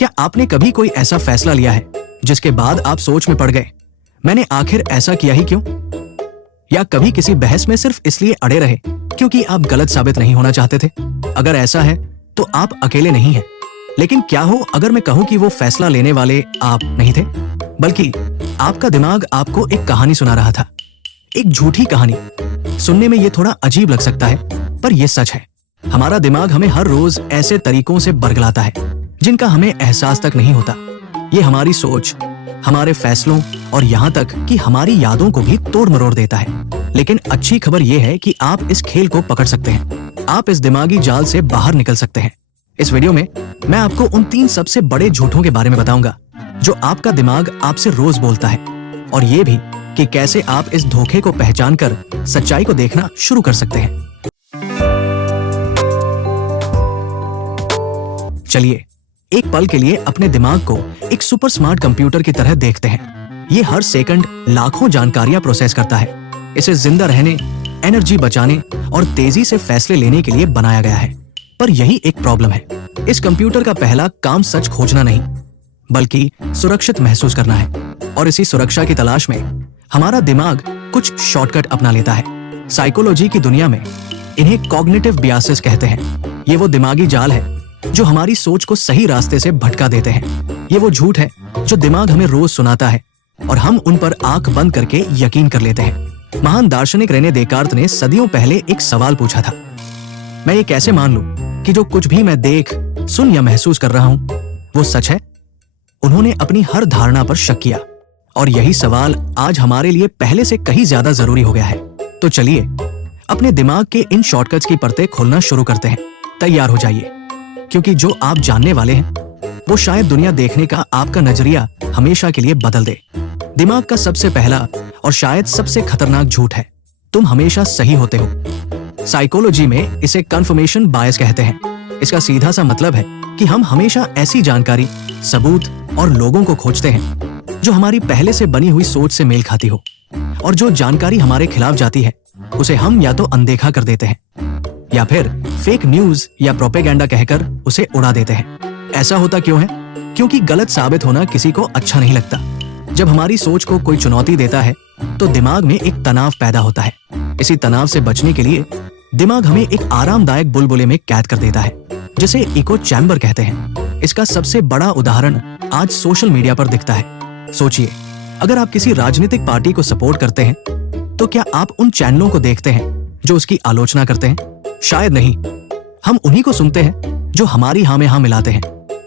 क्या आपने कभी कोई ऐसा फैसला लिया है जिसके बाद आप सोच में पड़ गए, मैंने आखिर ऐसा किया ही क्यों? या कभी किसी बहस में सिर्फ इसलिए अड़े रहे क्योंकि आप गलत साबित नहीं होना चाहते थे? अगर ऐसा है तो आप अकेले नहीं हैं। लेकिन क्या हो अगर मैं कहूं कि वो फैसला लेने वाले आप नहीं थे, बल्कि आपका दिमाग आपको एक कहानी सुना रहा था, एक झूठी कहानी। सुनने में ये थोड़ा अजीब लग सकता है, पर यह सच है। हमारा दिमाग हमें हर रोज ऐसे तरीकों से बरगलाता है जिनका हमें एहसास तक नहीं होता। ये हमारी सोच, हमारे फैसलों और यहाँ तक कि हमारी यादों को भी तोड़ मरोड़ देता है। लेकिन अच्छी खबर यह है कि आप इस खेल को पकड़ सकते हैं। आप इस दिमागी जाल से बाहर निकल सकते हैं। इस वीडियो में मैं आपको उन 3 सबसे बड़े झूठों के बारे में बताऊंगा जो आपका दिमाग आपसे रोज बोलता है, और ये भी कि कैसे आप इस धोखे को पहचान कर सच्चाई को देखना शुरू कर सकते हैं। चलिए एक पल के लिए अपने दिमाग को एक सुपर स्मार्ट कंप्यूटर की तरह देखते हैं। ये हर सेकंड लाखों जानकारियां प्रोसेस करता है। इसे जिंदा रहने, एनर्जी बचाने और तेजी से फैसले लेने के लिए बनाया गया है। पर यही एक प्रॉब्लम है, इस कंप्यूटर का पहला काम सच खोजना नहीं, बल्कि सुरक्षित महसूस करना है। और इसी सुरक्षा की तलाश में हमारा दिमाग कुछ शॉर्टकट अपना लेता है। साइकोलॉजी की दुनिया में इन्हें कॉग्निटिव बियासेस कहते हैं। ये वो दिमागी जाल है जो हमारी सोच को सही रास्ते से भटका देते हैं। ये वो झूठ है जो दिमाग हमें रोज सुनाता है और हम उन पर आंख बंद करके यकीन कर लेते हैं। महान दार्शनिक रेने देकार्त ने सदियों पहले एक सवाल पूछा था, मैं ये कैसे मान लूं कि जो कुछ भी मैं देख, सुन या महसूस कर रहा हूं वो सच है? उन्होंने अपनी हर धारणा पर शक किया, और यही सवाल आज हमारे लिए पहले से कहीं ज्यादा जरूरी हो गया है। तो चलिए अपने दिमाग के इन शॉर्टकट्स की परतें खोलना शुरू करते हैं। तैयार हो जाइए, क्योंकि जो आप जानने वाले हैं वो शायद दुनिया देखने का आपका नजरिया हमेशा के लिए बदल दे। दिमाग का सबसे पहला और शायद सबसे खतरनाक झूठ है, तुम हमेशा सही होते हो। साइकोलॉजी में इसे कंफर्मेशन बायस कहते हैं। इसका सीधा सा मतलब है कि हम हमेशा ऐसी जानकारी, सबूत और लोगों को खोजते हैं जो हमारी पहले से बनी हुई सोच से मेल खाती हो, और जो जानकारी हमारे खिलाफ जाती है उसे हम या तो अनदेखा कर देते हैं या फिर फेक न्यूज या प्रोपेगेंडा कहकर उसे उड़ा देते हैं। ऐसा होता क्यों है? क्योंकि गलत साबित होना किसी को अच्छा नहीं लगता। जब हमारी सोच को कोई चुनौती देता है तो दिमाग में एक तनाव पैदा होता है। इसी तनाव से बचने के लिए दिमाग हमें एक आरामदायक बुलबुले में कैद कर देता है, जिसे इको चैम्बर कहते हैं। इसका सबसे बड़ा उदाहरण आज सोशल मीडिया पर दिखता है। सोचिए, अगर आप किसी राजनीतिक पार्टी को सपोर्ट करते हैं तो क्या आप उन चैनलों को देखते हैं जो उसकी आलोचना करते हैं? शायद नहीं। हम उन्हीं को सुनते हैं जो हमारी हाँ में हाँ मिलाते हैं।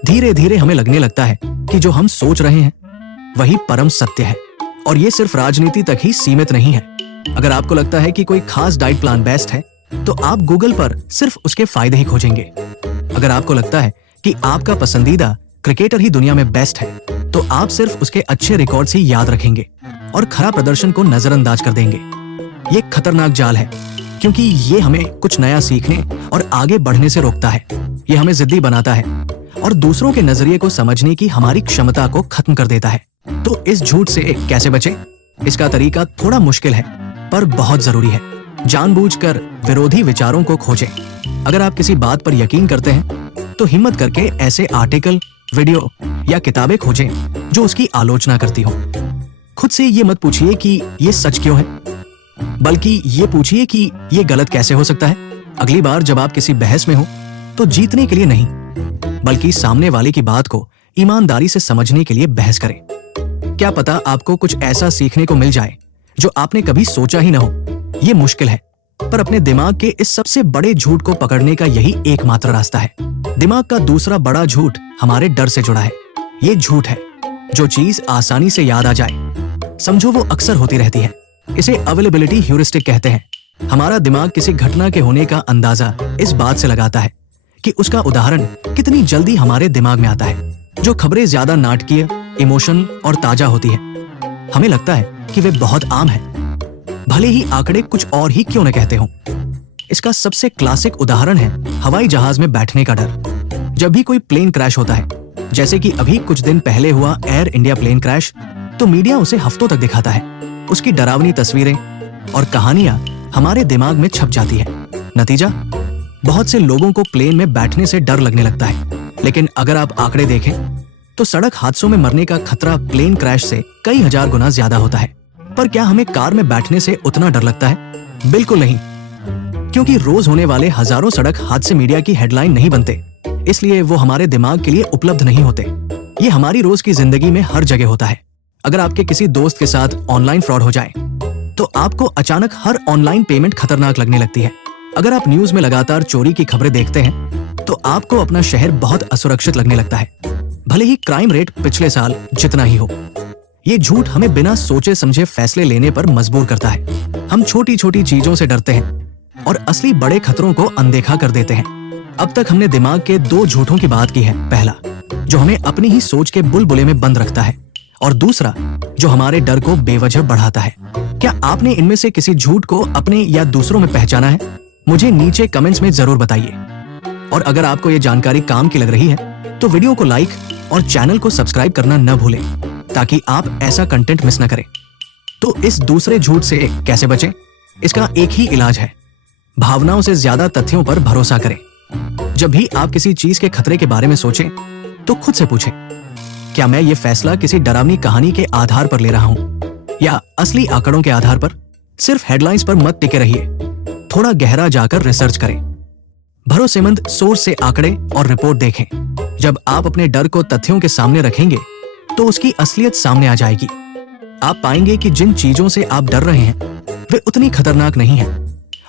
धीरे धीरे हमें लगने लगता है कि जो हम सोच रहे हैं वही परम सत्य है। और ये सिर्फ राजनीति तक ही सीमित नहीं है। अगर आपको लगता है कि कोई खास डाइट प्लान बेस्ट है तो आप गूगल पर सिर्फ उसके फायदे ही खोजेंगे। अगर आपको लगता है कि आपका पसंदीदा क्रिकेटर ही दुनिया में बेस्ट है तो आप सिर्फ उसके अच्छे रिकॉर्ड्स ही याद रखेंगे और खराब प्रदर्शन को नजरअंदाज कर देंगे। ये खतरनाक जाल है, क्योंकि ये हमें कुछ नया सीखने और आगे बढ़ने से रोकता है। ये हमें जिद्दी बनाता है और दूसरों के नजरिए को समझने की हमारी क्षमता को खत्म कर देता है। तो इस झूठ से कैसे बचें? इसका तरीका थोड़ा मुश्किल है, पर बहुत जरूरी है। जानबूझकर विरोधी विचारों को खोजें। अगर आप किसी बात पर यकीन करते हैं तो हिम्मत करके ऐसे आर्टिकल, वीडियो या किताबें खोजें जो उसकी आलोचना करती हो। खुद से ये मत पूछिए कि ये सच क्यों है, बल्कि ये पूछिए कि ये गलत कैसे हो सकता है। अगली बार जब आप किसी बहस में हो तो जीतने के लिए नहीं, बल्कि सामने वाले की बात को ईमानदारी से समझने के लिए बहस करें। क्या पता आपको कुछ ऐसा सीखने को मिल जाए जो आपने कभी सोचा ही न हो। ये मुश्किल है, पर अपने दिमाग के इस सबसे बड़े झूठ को पकड़ने का यही एकमात्र रास्ता है। दिमाग का दूसरा बड़ा झूठ हमारे डर से जुड़ा है। ये झूठ है, जो चीज आसानी से याद आ जाए, समझो वो अक्सर होती रहती है। इसे अवेलेबिलिटी ह्यूरिस्टिक कहते हैं। हमारा दिमाग किसी घटना के होने का अंदाजा इस बात से लगाता है कि उसका उदाहरण कितनी जल्दी हमारे दिमाग में आता है। जो खबरें ज्यादा नाटकीय, इमोशन और ताजा होती है, हमें लगता है कि वे बहुत आम है, भले ही आंकड़े कुछ और ही क्यों न कहते हों। इसका सबसे क्लासिक उदाहरण है हवाई जहाज में बैठने का डर। जब भी कोई प्लेन क्रैश होता है, जैसे कि अभी कुछ दिन पहले हुआ एयर इंडिया प्लेन क्रैश, तो मीडिया उसे हफ्तों तक दिखाता है। उसकी डरावनी तस्वीरें और कहानियां हमारे दिमाग में छप जाती है। नतीजा, बहुत से लोगों को प्लेन में बैठने से डर लगने लगता है। लेकिन अगर आप आंकड़े देखें तो सड़क हादसों में मरने का खतरा प्लेन क्रैश से कई हजार गुना ज्यादा होता है। पर क्या हमें कार में बैठने से उतना डर लगता है? बिल्कुल नहीं, क्योंकि रोज होने वाले हजारों सड़क हादसे मीडिया की हेडलाइन नहीं बनते, इसलिए वो हमारे दिमाग के लिए उपलब्ध नहीं होते। ये हमारी रोज की जिंदगी में हर जगह होता है। अगर आपके किसी दोस्त के साथ ऑनलाइन फ्रॉड हो जाए तो आपको अचानक हर ऑनलाइन पेमेंट खतरनाक लगने लगती है। अगर आप न्यूज में लगातार चोरी की खबरें देखते हैं तो आपको अपना शहर बहुत असुरक्षित लगने लगता है, भले ही क्राइम रेट पिछले साल जितना ही हो। ये झूठ हमें बिना सोचे समझे फैसले लेने पर मजबूर करता है। हम छोटी छोटी चीजों से डरते हैं और असली बड़े खतरों को अनदेखा कर देते हैं। अब तक हमने दिमाग के दो झूठों की बात की है। पहला, जो हमें अपनी ही सोच के बुलबुले में बंद रखता है, और दूसरा, जो हमारे डर को बेवजह बढ़ाता है। क्या आपने इनमें से किसी झूठ को अपने या दूसरों में पहचाना है? मुझे नीचे कमेंट्स में जरूर बताइए। और अगर आपको ये जानकारी काम की लग रही है तो वीडियो को लाइक और चैनल को सब्सक्राइब करना न भूलें, ताकि आप ऐसा कंटेंट मिस न करें। तो इस दूसरे झूठ से कैसे बचें? इसका एक ही इलाज है, भावनाओं से ज्यादा तथ्यों पर भरोसा करें। जब भी आप किसी चीज के खतरे के बारे में सोचें तो खुद से पूछें, क्या मैं ये फैसला किसी डरावनी कहानी के आधार पर ले रहा हूं या असली आंकड़ों के आधार पर? सिर्फ हेडलाइंस पर मत टिके रहिए, थोड़ा गहरा जाकर रिसर्च करें। भरोसेमंद सोर्स से आंकड़े और रिपोर्ट देखें। जब आप अपने डर को तथ्यों के सामने रखेंगे तो उसकी असलियत सामने आ जाएगी। आप पाएंगे कि जिन चीजों से आप डर रहे हैं वे उतनी खतरनाक नहीं हैं,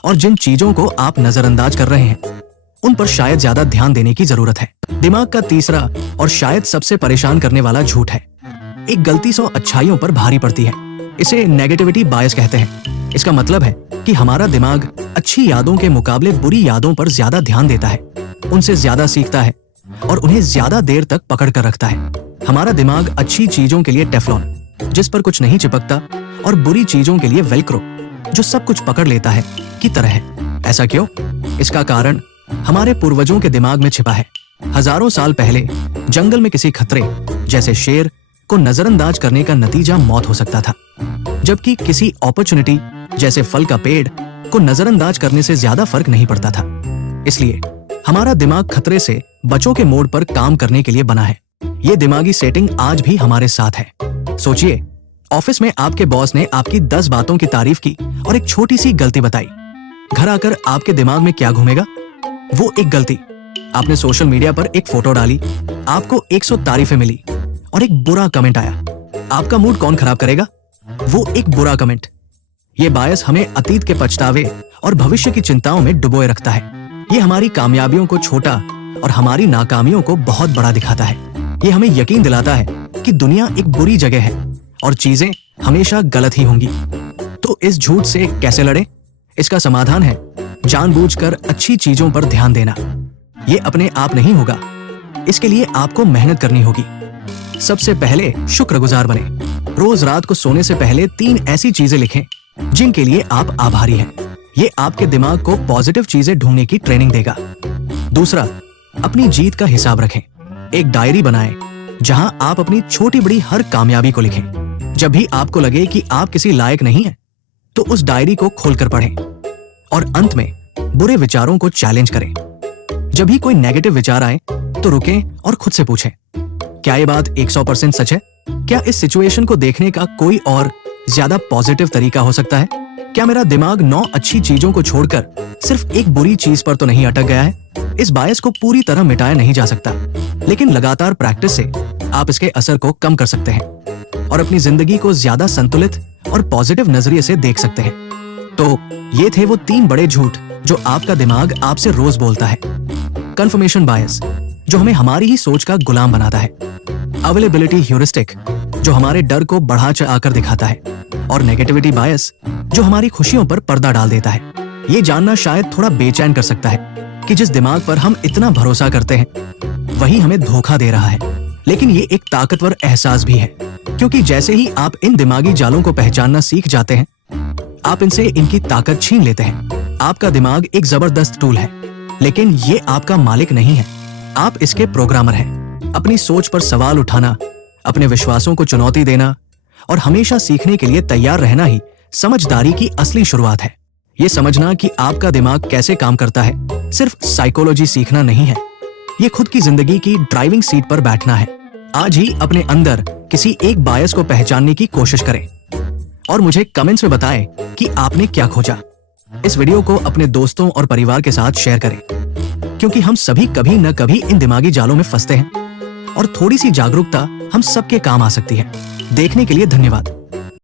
और जिन चीजों को आप नजरअंदाज कर रहे हैं उन पर शायद ज्यादा ध्यान देने की जरूरत है। दिमाग का तीसरा और शायद सबसे परेशान करने वाला झूठ है, एक गलती 100 अच्छाइयों पर भारी पड़ती है। इसे नेगेटिविटी बायस कहते हैं। इसका मतलब है कि हमारा दिमाग अच्छी यादों के मुकाबले बुरी यादों पर ज्यादा ध्यान देता है, उनसे ज्यादा सीखता है और उन्हें ज्यादा देर तक पकड़ कर रखता है। हमारा दिमाग अच्छी चीजों के लिए टेफ्लॉन, जिस पर कुछ नहीं चिपकता, और बुरी चीजों के लिए वेल्क्रो, जो सब कुछ पकड़ लेता है, की तरह है। ऐसा क्यों? इसका कारण हमारे पूर्वजों के दिमाग में छिपा है। हजारों साल पहले जंगल में किसी खतरे जैसे शेर को नजरअंदाज करने का नतीजा मौत हो सकता था, जबकि किसी अपॉर्चुनिटी जैसे फल का पेड़ को नजरअंदाज करने से ज्यादा फर्क नहीं पड़ता था। इसलिए हमारा दिमाग खतरे से बचों के मोड पर काम करने के लिए बना है। ये दिमागी सेटिंग आज भी हमारे साथ है। सोचिए, ऑफिस में आपके बॉस ने आपकी 10 बातों की तारीफ की और एक छोटी सी गलती बताई। घर आकर आपके दिमाग में क्या घूमेगा? वो एक गलती। आपने सोशल मीडिया पर एक फोटो डाली, आपको 100 तारीफें मिली और एक बुरा कमेंट आया। आपका मूड कौन खराब करेगा? वो एक बुरा कमेंट। ये बायस हमें अतीत के पछतावे और भविष्य की चिंताओं में डुबोए रखता है। ये हमारी कामयाबियों को छोटा और हमारी नाकामियों को बहुत बड़ा दिखाता है। ये हमें यकीन दिलाता है कि दुनिया एक बुरी जगह है और चीजें हमेशा गलत ही होंगी। तो इस झूठ से कैसे लड़ें? इसका समाधान है जानबूझकर अच्छी चीजों पर ध्यान देना। ये अपने आप नहीं होगा, इसके लिए आपको मेहनत करनी होगी। सबसे पहले शुक्रगुजार बने। रोज रात को सोने से पहले 3 ऐसी चीजें लिखें जिनके लिए आप आभारी हैं। ये आपके दिमाग को पॉजिटिव चीजें ढूंढने की ट्रेनिंग देगा। दूसरा, अपनी जीत का हिसाब रखें। एक डायरी बनाएं जहां आप अपनी छोटी बड़ी हर कामयाबी को लिखें। जब भी आपको लगे कि आप किसी लायक नहीं हैं, तो उस डायरी को खोलकर पढ़ें। और अंत में बुरे विचारों को चैलेंज करें। जब भी कोई नेगेटिव विचार आए तो रुकें और खुद से पूछें, क्या ये बात 100% सच है? क्या इस सिचुएशन को देखने का कोई और ज्यादा पॉजिटिव तरीका हो सकता है? क्या मेरा दिमाग 9 अच्छी चीजों को छोड़कर सिर्फ एक बुरी चीज पर तो नहीं अटक गया है? इस बायस को पूरी तरह मिटाया नहीं जा सकता, लेकिन लगातार प्रैक्टिस से आप इसके असर को कम कर सकते हैं और अपनी जिंदगी को ज्यादा संतुलित और पॉजिटिव नजरिए से देख सकते हैं। तो ये थे वो 3 बड़े झूठ जो आपका दिमाग आपसे रोज बोलता है। कंफर्मेशन बायस, जो हमें हमारी ही सोच का गुलाम बनाता है। अवेलेबिलिटी ह्यूरिस्टिक, जो हमारे डर को बढ़ा चढ़ाकर दिखाता है। और नेगेटिविटी बायस, जो हमारी खुशियों पर पर्दा डाल देता है। ये जानना शायद थोड़ा बेचैन कर सकता है कि जिस दिमाग पर हम इतना भरोसा करते हैं वही हमें धोखा दे रहा है, लेकिन ये एक ताकतवर एहसास भी है, क्योंकि जैसे ही आप इन दिमागी जालों को पहचानना सीख जाते हैं, आप इनसे इनकी ताकत छीन लेते हैं। आपका दिमाग एक जबरदस्त टूल है, लेकिन ये आपका मालिक नहीं है। आप इसके प्रोग्रामर हैं। अपनी सोच पर सवाल उठाना, अपने विश्वासों को चुनौती देना और हमेशा सीखने के लिए तैयार रहना ही समझदारी की असली शुरुआत है। ये समझना कि आपका दिमाग कैसे काम करता है सिर्फ साइकोलॉजी सीखना नहीं है, ये खुद की जिंदगी की ड्राइविंग सीट पर बैठना है। आज ही अपने अंदर किसी एक बायस को पहचानने की कोशिश करें और मुझे कमेंट्स में बताएं कि आपने क्या खोजा। इस वीडियो को अपने दोस्तों और परिवार के साथ शेयर करें, क्योंकि हम सभी कभी न कभी इन दिमागी जालों में फंसते हैं और थोड़ी सी जागरूकता हम सबके काम आ सकती है। देखने के लिए धन्यवाद।